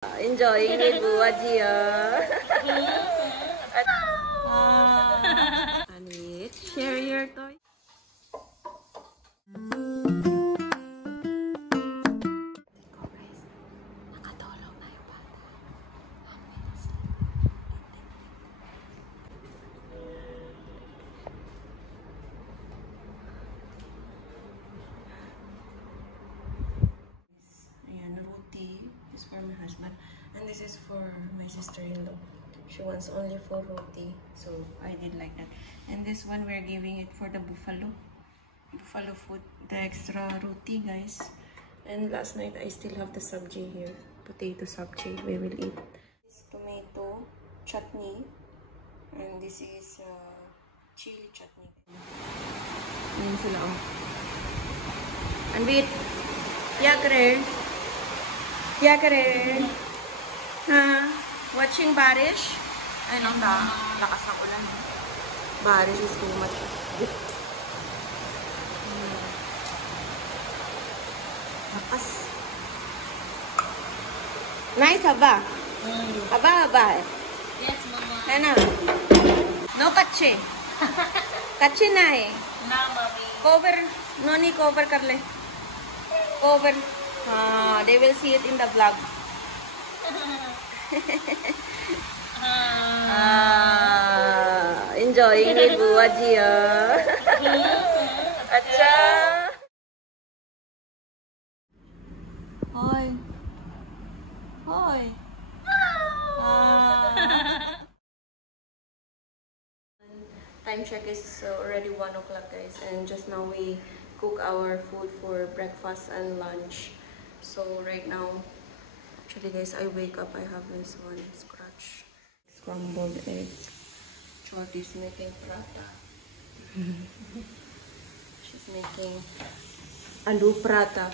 Enjoying with Buwa Gia. Anit, share your toy. Nakatulog na yung bata. Ayan, roti is for my husband. And this is for my sister-in-law. She wants only for roti. So, I did like that. And this one, we're giving it for the buffalo. Buffalo food. The extra roti, guys. And last night, I still have the sabji here. Potato sabji. We will eat. This tomato chutney. And this is chili chutney. Ayan sila, oh. Anvit! Kya kare? Kya kare? Ha? Watching Barish? Ay, ang lakas ng ulan. Barish is too much. Lakas. Nice, aba? Aba, aba. Yes, mama. Ano? No kache. Kache na eh. Na, mami. Cover. No need cover kar le. Cover. They will see it in the vlog. Enjoying with Buwa Gia. Acha. Hoy. Hoy. Time check is already 1 o'clock, guys, and just now we cook our food for breakfast and lunch. So right now, actually, guys, I wake up, I have this one scratch. Scrambled eggs. Shorty's making prata. She's making aloo prata.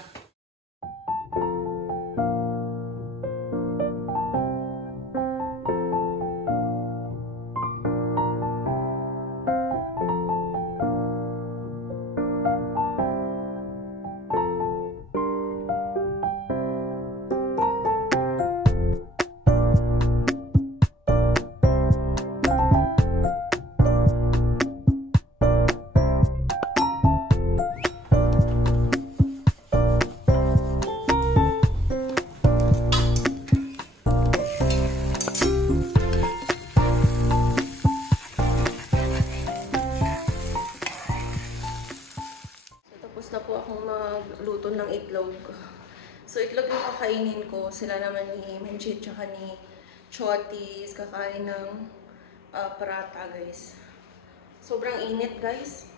Tapos na po akong magluto ng itlog. So, itlog yung kakainin ko. Sila naman ni Manjit tsaka ni Chotis kakain ng prata, guys. Sobrang init, guys.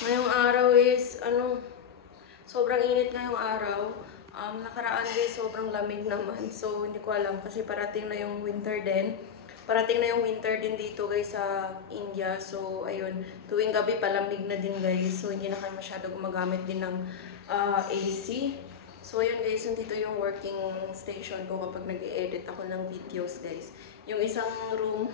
Ngayong araw is, sobrang init ngayong araw. Nakaraan, guys, sobrang lamig naman. So, hindi ko alam kasi parating na yung winter din. Parating na yung winter din dito, guys, sa India. So, ayun. Tuwing gabi, palamig na din, guys. So, hindi na kayo masyado gumagamit din ng AC. So, ayun, guys. Dito yung working station ko kapag nag-edit ako ng videos, guys. Yung isang room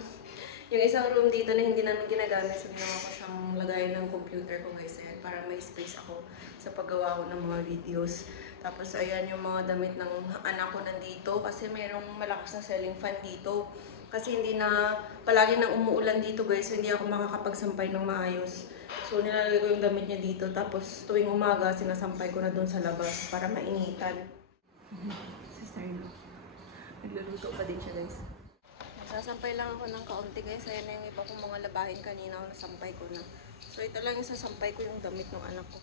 dito na hindi namin ginagamit. So, ginawa ko siyang lagayan ng computer ko, guys. Ayan, para may space ako sa paggawa ko ng mga videos. Tapos, ayan yung mga damit ng anak ko nandito. Kasi mayroong malakas na ceiling fan dito. Kasi hindi na, palagi nang umuulan dito, guys. So, hindi ako makakapagsampay ng maayos. So, nilalagay ko yung damit niya dito. Tapos, tuwing umaga, sinasampay ko na doon sa labas para mainitan. Sister, nagluluto pa din siya, guys. Nagsasampay lang ako ng kaunti, guys. Ayan na yung iba kong mga labahin kanina. Nasampay ko na. So, ito lang yung sasampay ko yung damit ng anak ko.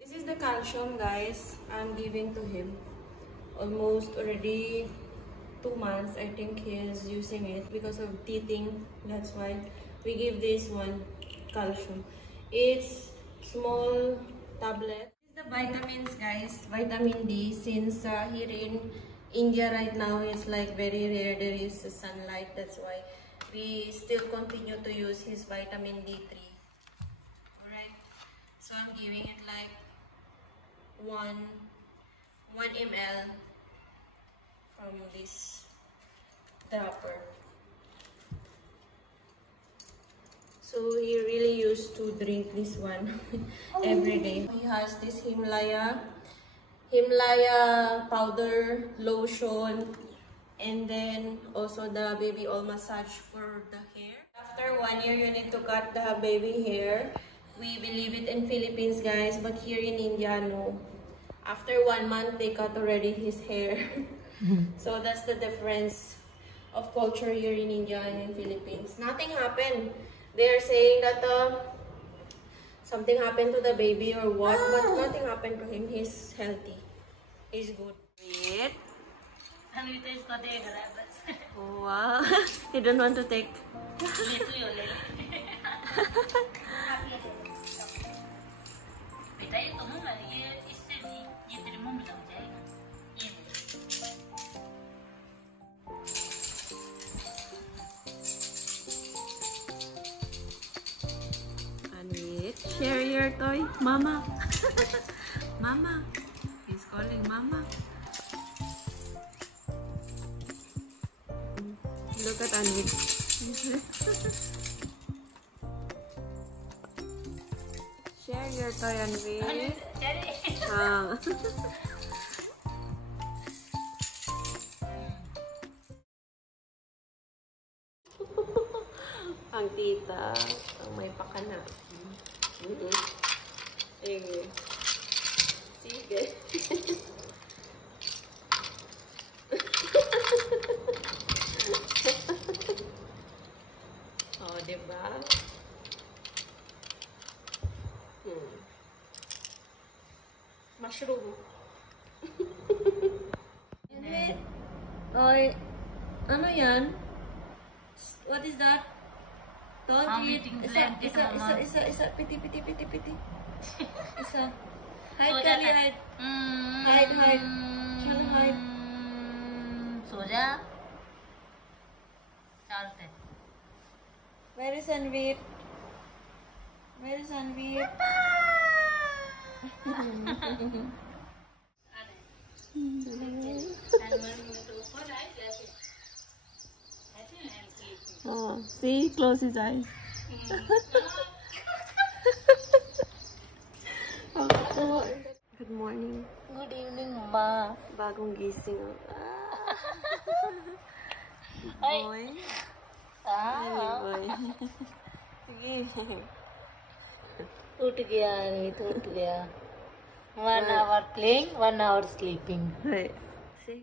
This is the calcium, guys. I'm giving to him. Almost already 2 months. I think he is using it because of teething. That's why we give this one calcium. It's small tablet. This is the vitamins, guys. Vitamin D. Since here in India right now, it's like very rare. There is sunlight. That's why we still continue to use his vitamin D3. Alright. So So I'm giving it like 1 ml from this dropper. So he really used to drink this one every day. He has this Himalaya powder lotion, and then also the baby oil massage for the hair. After 1 year, you need to cut the baby hair. We believe it in Philippines, guys, but here in India, no. After 1 month, they cut already his hair. So that's the difference of culture here in India and in Philippines. Nothing happened. They are saying that something happened to the baby or what, but nothing happened to him. He's healthy. He's good. Wait. Wow. You don't want to take. Share your toy, Mama. Mama. He's calling Mama. Look at Anvik. Share your toy, Anvik. Ang tita, ang may pakana. Sige. Sige. Oh, diba? Mushroom. Oy, ano yan? What is that? Don't eat. Isa. Piti. Isa. Hide, Kali, hide. Hide. Chalo, hide. Soja. Chalte. Where is Anvir? Oh, see, close his eyes. Good morning. Good evening, Ma. Bagong gising. Ay. Boy. Boy. Sige. उठ गया नीत उठ गया 1 hour playing 1 hour sleeping Right. See?